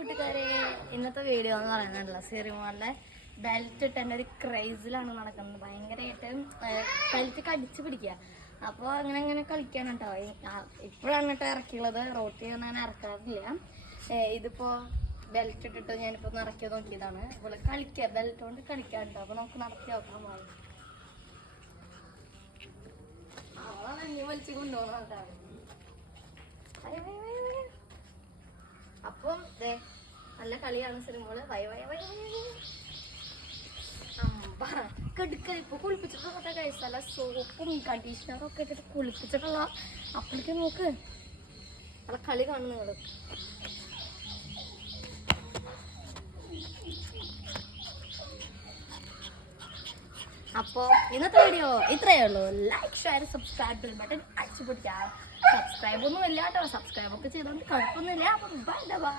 കൂട്ടുകാരെ, ഇന്നത്തെ വീഡിയോ എന്ന് പറയുന്നുണ്ടല്ലോ സിറിമോളുടെ ബെൽറ്റ് ഇട്ട് എൻ്റെ ഒരു ക്രൈസിലാണ് നടക്കുന്നത്. ഭയങ്കരമായിട്ട് ബെൽറ്റ് കടിച്ചു പിടിക്കുക. അപ്പോൾ അങ്ങനെ കളിക്കാണ് കേട്ടോ. ഇപ്പോഴാണ് കേട്ടോ ഇറക്കിയുള്ളത്. റോട്ടി ഞാൻ ഇറക്കാറില്ല. ഇതിപ്പോൾ ബെൽറ്റ് ഇട്ടിട്ട് ഞാനിപ്പോൾ ഇറക്കി നോക്കിയതാണ്. അപ്പോൾ കളിക്കുക, ബെൽറ്റ് കൊണ്ട് കളിക്കാൻ കേട്ടോ. അപ്പോൾ നമുക്ക് നടത്തി നോക്കാൻ പോകും. അവളാണ് എന്നെ വലിച്ച് കൊണ്ടുപോകണം കേട്ടോ. അപ്പം നല്ല കളിയാണ് സിനിമകള്. കെടുക്ക ഇപ്പൊ കുളിപ്പിച്ചിട്ടുള്ള കഴിച്ചല്ല സോപ്പും കണ്ടീഷണറും ഒക്കെ ഇട്ടിട്ട് കുളിപ്പിച്ചിട്ടുള്ള അപ്പോഴേക്കും നോക്ക് നല്ല കളി കാണുന്നു നിങ്ങള്. അപ്പൊ ഇന്നത്തെ വീഡിയോ ഇത്രയേ ഉള്ളൂ. ലൈക്ക്, ഷെയർ, സബ്സ്ക്രൈബ് ബട്ടൺ അടിച്ചു പിടിക്കാം. സബ്സ്ക്രൈബ് ഒന്നും ഇല്ല കേട്ടോ. സബ്സ്ക്രൈബ് ഒക്കെ ചെയ്തോണ്ട് കുഴപ്പമൊന്നുമില്ല. അപ്പം ബൈ ബൈ.